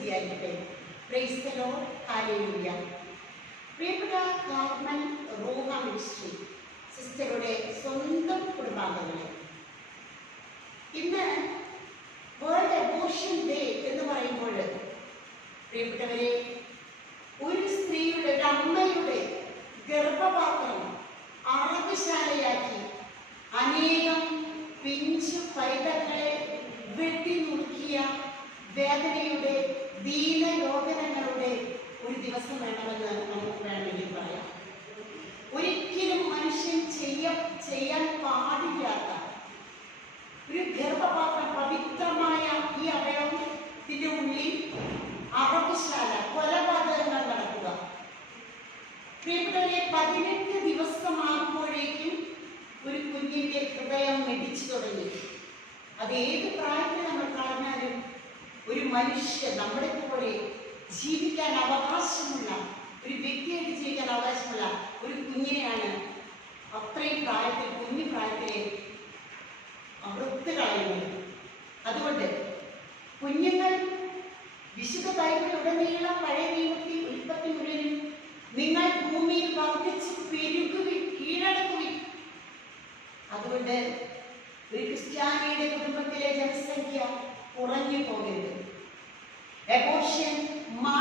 സ്തുതിയായിരിക്കട്ടെ praise the lord hallelujah പ്രിയപ്പെട്ട കാർമൻ റോഹ മിനിസ്ട്രി സിസ്റ്ററുടെ സ്വന്തം കുടുംബാംഗങ്ങളെ ഇന്ന് വേൾഡ് അബോഷൻ ഡേ എന്ന് പറയുമ്പോൾ പ്രിയപ്പെട്ടവരെ ഒരു സ്ത്രീയുടെ ഒരു അമ്മയുടെ ഗർഭപാത്രം അറബശാലയാക്കി അനേകം പിഞ്ചു പൈതങ്ങളെ വെട്ടി നുറുക്കിയ വേദനയുടെ ദീനരോധനങ്ങളുടെ ഒരു ദിവസം വേണമെന്ന് നമുക്ക് വേണമെങ്കിൽ പറയാം. ഒരിക്കലും മനുഷ്യൻ ചെയ്യ ചെയ്യാൻ പാടില്ലാത്ത ഒരു ഗർഭപാത്രം പവിത്രമായ ഈ അവയവത്തിന്റെ ഉള്ളിൽ അറബുശാല കൊലപാതകങ്ങൾ നടക്കുക. പ്രിയപ്പെട്ടവരെ പതിനെട്ട് ദിവസമാകുമ്പോഴേക്കും ഒരു കുഞ്ഞിന്റെ ഹൃദയം മെടിച്ചു തുടങ്ങി. അത് ഏത് പ്രായത്തിൽ നമ്മൾ കളഞ്ഞാലും നമ്മുടെ നമ്മളെ പോലെ ജീവിക്കാൻ അവകാശമുള്ള ഒരു വ്യക്തിയായിട്ട് ജീവിക്കാൻ അവകാശമുള്ള ഒരു കുഞ്ഞിനെയാണ് അത്രയും പ്രായത്തിൽ കുഞ്ഞു പ്രായത്തിലെ കളയുന്നത് അതുകൊണ്ട് കുഞ്ഞുങ്ങൾ വിശുദ്ധ ബൈബിൾ ഉടനീളം പഴയ നിയമത്തിൽ ഉൽപ്പത്തി മുഴുവനും നിങ്ങൾ ഭൂമിയിൽ വർദ്ധിച്ച് പെരുകുവി കീഴടക്കുവി അതുകൊണ്ട് ഒരു ക്രിസ്ത്യാനിയുടെ കുടുംബത്തിലെ ജനസംഖ്യ കുറഞ്ഞു പോകരുത്. Devotion, mind.